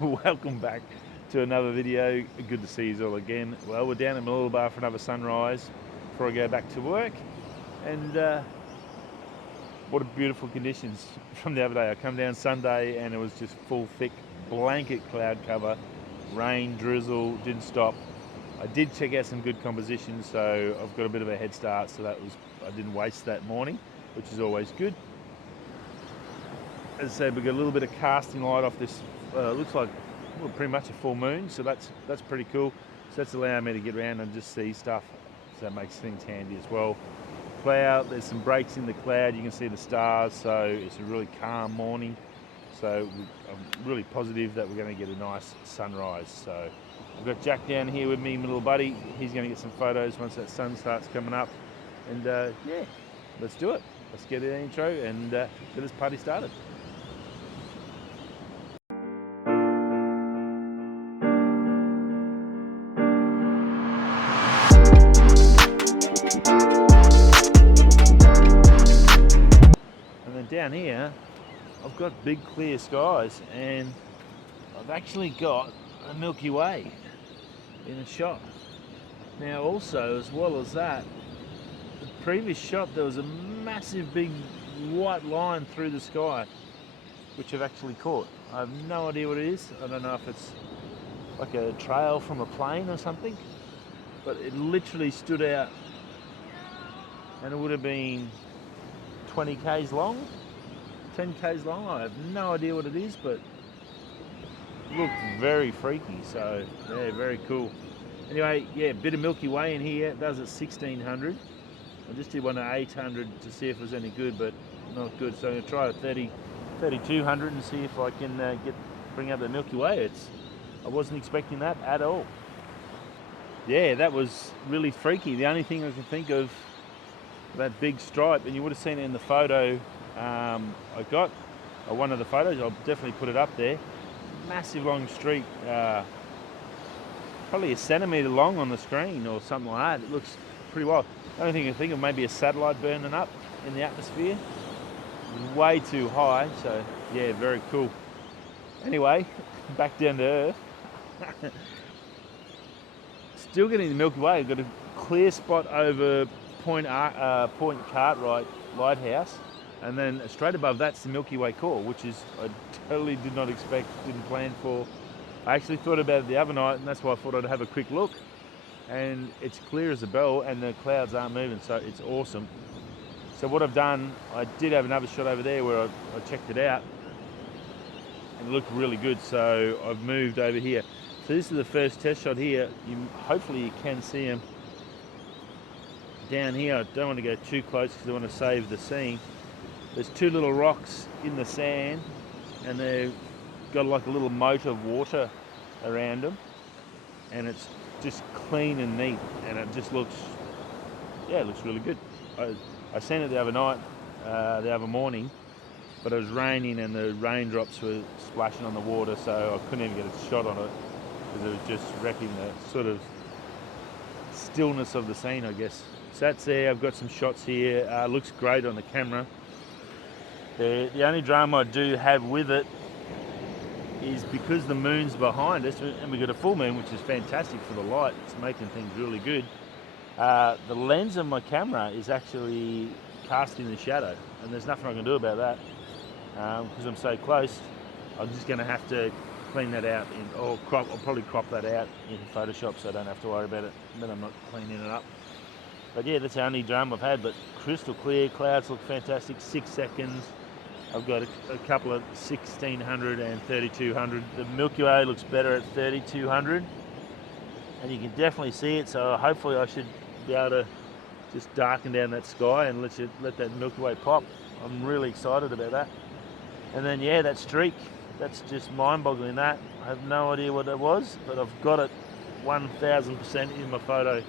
Welcome back to another video. Good to see you all again. Well, we're down at Milky Way for another sunrise before I go back to work. And what a beautiful conditions from the other day. I come down Sunday and it was just full thick blanket cloud cover, rain, drizzle, didn't stop. I did check out some good compositions, so I've got a bit of a head start, so I didn't waste that morning, which is always good. As I said, we've got a little bit of casting light off this, looks like pretty much a full moon, so that's pretty cool. So that's allowing me to get around and just see stuff, so that makes things handy as well. Cloud, there's some breaks in the cloud, you can see the stars, so it's a really calm morning. So I'm really positive that we're going to get a nice sunrise. So I've got Jack down here with me, my little buddy. He's going to get some photos once that sun starts coming up. And yeah, let's do it. Let's get an intro and get this party started. Down here I've got big clear skies and I've actually got a Milky Way in a shot. Now also, as well as that, the previous shot there was a massive big white line through the sky which I've actually caught. I have no idea what it is. I don't know if it's like a trail from a plane or something, but it literally stood out and it would have been 20 k's long, 10 k's long. I have no idea what it is, but it looked very freaky. So yeah, very cool. Anyway, yeah, bit of Milky Way in here. It does at 1600. I just did one at 800 to see if it was any good, but not good. So I'm gonna try a 3200 and see if I can bring out the Milky Way. I wasn't expecting that at all. Yeah, that was really freaky. The only thing I can think of, that big stripe, and you would have seen it in the photo I got, one of the photos. I'll definitely put it up there. Massive long streak, probably a centimetre long on the screen or something like that. It looks pretty wild. The only thing I can think of, maybe a satellite burning up in the atmosphere. Way too high, so yeah, very cool. Anyway, back down to earth. Still getting the Milky Way. I've got a clear spot over Point Cartwright lighthouse, and then straight above that's the Milky Way core, which is I totally did not expect, didn't plan for. I actually thought about it the other night, and that's why I thought I'd have a quick look. And it's clear as a bell, and the clouds aren't moving, so it's awesome. So what I've done, I did have another shot over there where I checked it out, and it looked really good. So I've moved over here. So this is the first test shot here. Hopefully you can see them. Down here, I don't want to go too close because I want to save the scene. There's two little rocks in the sand and they've got like a little moat of water around them, and it's just clean and neat, and it just looks, yeah, it looks really good. I seen it the other night, the other morning, but it was raining and the raindrops were splashing on the water, so I couldn't even get a shot on it because it was just wrecking the sort of stillness of the scene, I guess. So that's there. I've got some shots here. Looks great on the camera. The only drama I do have with it is because the moon's behind us, and we've got a full moon, which is fantastic for the light. It's making things really good. The lens of my camera is actually casting the shadow, and there's nothing I can do about that because I'm so close. I'm just going to have to clean that out, I'll probably crop that out in Photoshop so I don't have to worry about it, but I'm not cleaning it up. But yeah, that's the only drama I've had, but crystal clear, clouds look fantastic, 6 seconds. I've got a couple of 1600 and 3200. The Milky Way looks better at 3200, and you can definitely see it, so hopefully I should be able to just darken down that sky and let that Milky Way pop. I'm really excited about that. And then yeah, that streak, that's just mind-boggling. That I have no idea what that was, but I've got it 1000% in my photo.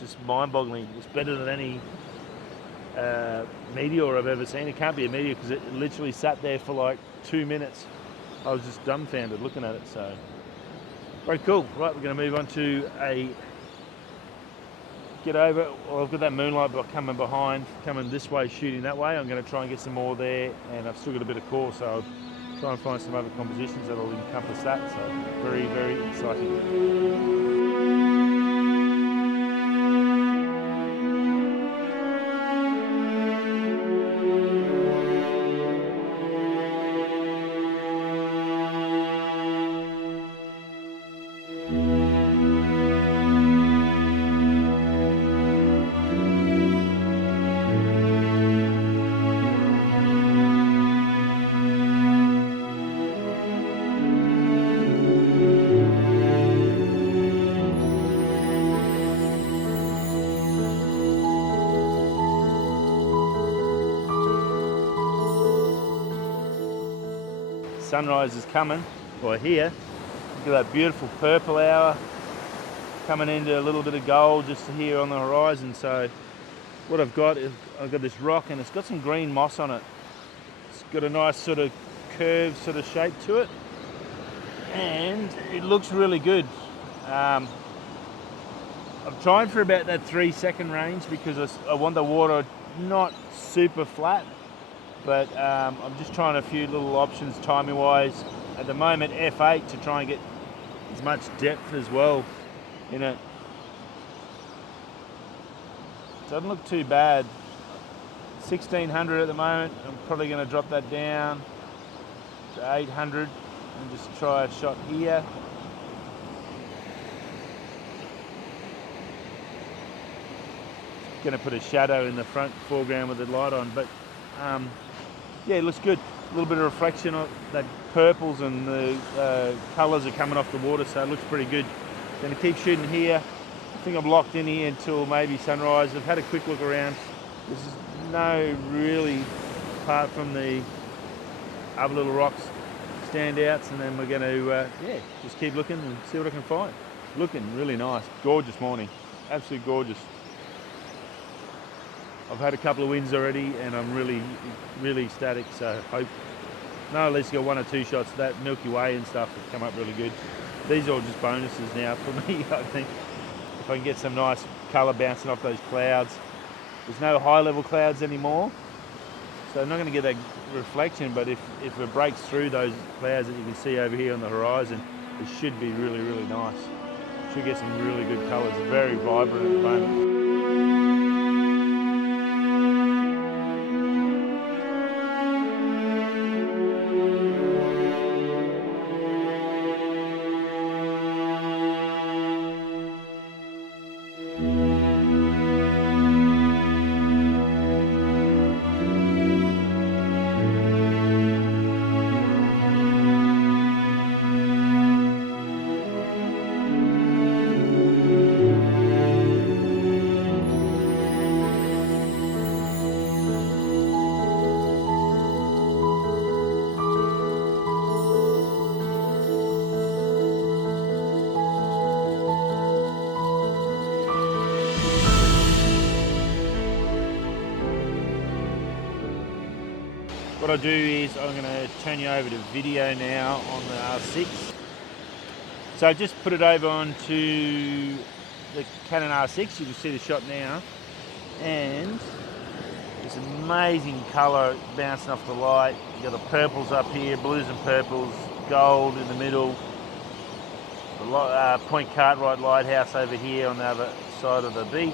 Just mind-boggling. It's better than any meteor I've ever seen. It can't be a meteor because it literally sat there for like 2 minutes. I was just dumbfounded looking at it. So very cool. Right, we're going to move on to get over. Well, I've got that moonlight coming behind, coming this way, shooting that way. I'm going to try and get some more there, and I've still got a bit of core, so try and find some other compositions that will encompass that. So very, very exciting. Sunrise is coming, or here. Look at that beautiful purple hour coming into a little bit of gold just here on the horizon. So what I've got is I've got this rock and it's got some green moss on it. It's got a nice sort of curved sort of shape to it, and it looks really good. I'm trying for about that 3-second range because I want the water not super flat. But I'm just trying a few little options timing wise. At the moment F8 to try and get as much depth as well in it. Doesn't look too bad. 1600 at the moment. I'm probably going to drop that down to 800 and just try a shot here. Going to put a shadow in the front foreground with the light on, but yeah, it looks good. A little bit of reflection on that purples and the colours are coming off the water, so it looks pretty good. Going to keep shooting here. I think I'm locked in here until maybe sunrise. I've had a quick look around. There's no really, apart from the other little rocks, standouts, and then we're going to yeah, just keep looking and see what I can find. Looking really nice. Gorgeous morning. Absolutely gorgeous. I've had a couple of wins already and I'm really, really ecstatic, so hope no, at least got 1 or 2 shots of that Milky Way and stuff have come up really good. These are all just bonuses now for me, I think. If I can get some nice colour bouncing off those clouds. There's no high level clouds anymore, so I'm not going to get that reflection, but if it breaks through those clouds that you can see over here on the horizon, it should be really, really nice. Should get some really good colours. Very vibrant at the moment. What I'll do is I'm going to turn you over to video now on the R6. So I just put it over onto the Canon R6. You can see the shot now, and this amazing colour bouncing off the light. You've got the purples up here, blues and purples, gold in the middle. The Point Cartwright lighthouse over here on the other side of the beach.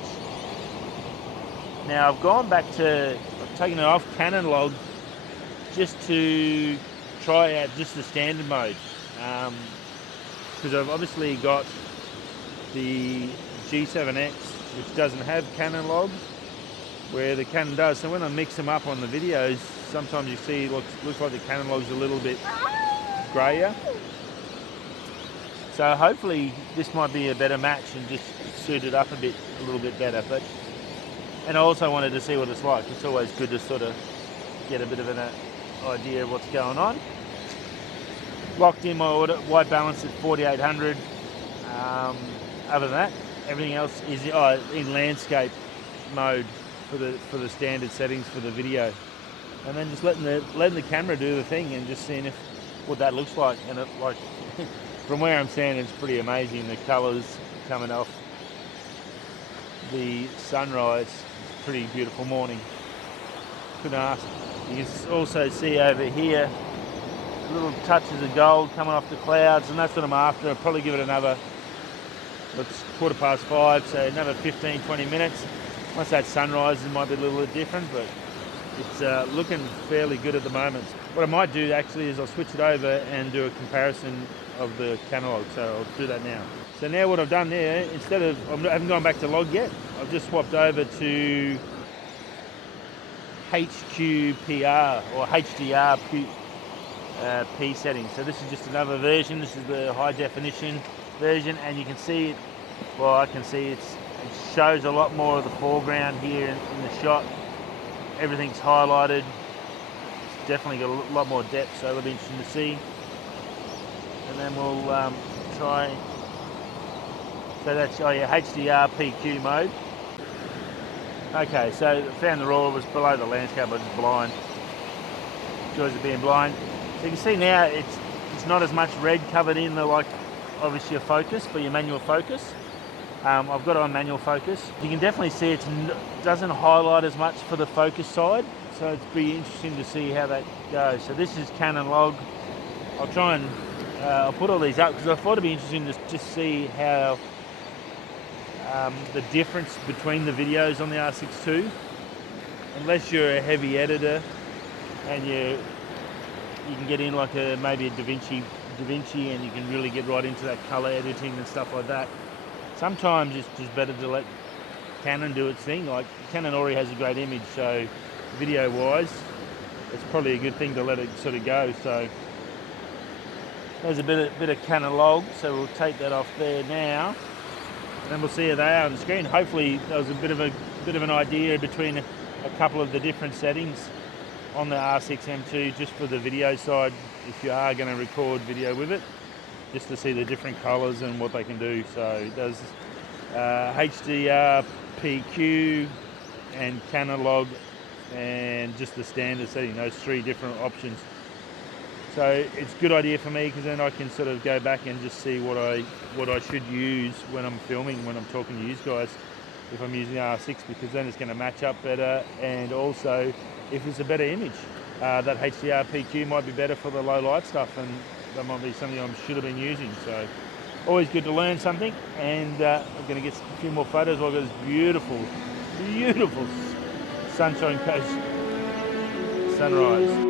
Now I've gone back to, I've taken it off Canon log just to try out just the standard mode, because I've obviously got the G7X, which doesn't have Canon log, where the Canon does. So when I mix them up on the videos, sometimes you see it looks like the Canon log's a little bit grayer. So hopefully this might be a better match and just suit it up a little bit better. And I also wanted to see what it's like. It's always good to sort of get a bit of an idea of what's going on. Locked in my white balance at 4800. Other than that, everything else is in landscape mode for the standard settings for the video, and then just letting the camera do the thing and just seeing what that looks like. And it, like from where I'm standing, it's pretty amazing. The colours coming off the sunrise. Pretty beautiful morning. Couldn't ask. You can also see over here little touches of gold coming off the clouds, and that's what I'm after. I'll probably give it another, it's 5:15, so another 15-20 minutes. Once that sunrise, it might be a little bit different, but it's looking fairly good at the moment. What I might do actually is I'll switch it over and do a comparison of the catalog, so I'll do that now. So now what I've done there, instead of, I haven't gone back to log yet, I've just swapped over to HQPR or HDR P settings. So this is just another version. This is the high definition version, and you can see it, well, I can see it shows a lot more of the foreground here in the shot. Everything's highlighted. It's definitely got a lot more depth, so it'll be interesting to see. And then we'll try, so that's, oh yeah, HDR PQ mode. Okay, so I found the raw was below the landscape. I was just blind. Joys of being blind. So you can see now it's not as much red covered in the, like, obviously your focus for your manual focus. I've got it on manual focus. You can definitely see it doesn't highlight as much for the focus side, so it's pretty interesting to see how that goes. So this is Canon log. I'll try and I'll put all these up because I thought it'd be interesting to just see how the difference between the videos on the R6 II. Unless you're a heavy editor and you can get in like maybe a DaVinci and you can really get right into that color editing and stuff like that. Sometimes it's just better to let Canon do its thing. Like Canon already has a great image, so video wise it's probably a good thing to let it sort of go. So there's a bit of Canon log, so we'll take that off there now, and then we'll see how they are on the screen. Hopefully there was a bit of an idea between a couple of the different settings on the R6 M2 just for the video side, if you are going to record video with it, just to see the different colours and what they can do. So it does HDR PQ and Canon log and just the standard setting, those three different options. So it's a good idea for me because then I can sort of go back and just see what I should use when I'm filming, when I'm talking to you guys, if I'm using the R6, because then it's going to match up better, and also if it's a better image. That HDR PQ might be better for the low light stuff, and that might be something I should have been using. So always good to learn something, and I'm going to get a few more photos. I've got this beautiful, beautiful Sunshine Coast sunrise.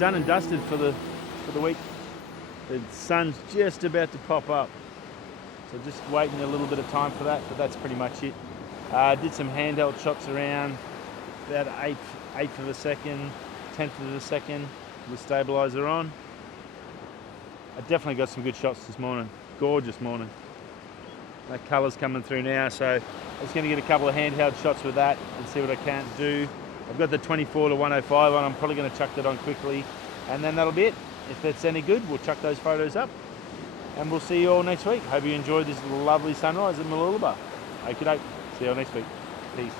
Done and dusted for the week. The sun's just about to pop up, so just waiting a little bit of time for that, but that's pretty much it. Did some handheld shots around, about eighth of a second, 10th of a second, with stabilizer on. I definitely got some good shots this morning. Gorgeous morning. That colour's coming through now, so I was going to get a couple of handheld shots with that and see what I can do. I've got the 24 to 105 on. I'm probably going to chuck that on quickly, and then that'll be it. If it's any good, we'll chuck those photos up, and we'll see you all next week. Hope you enjoyed this lovely sunrise at Mooloolaba. Okie doke. See you all next week. Peace.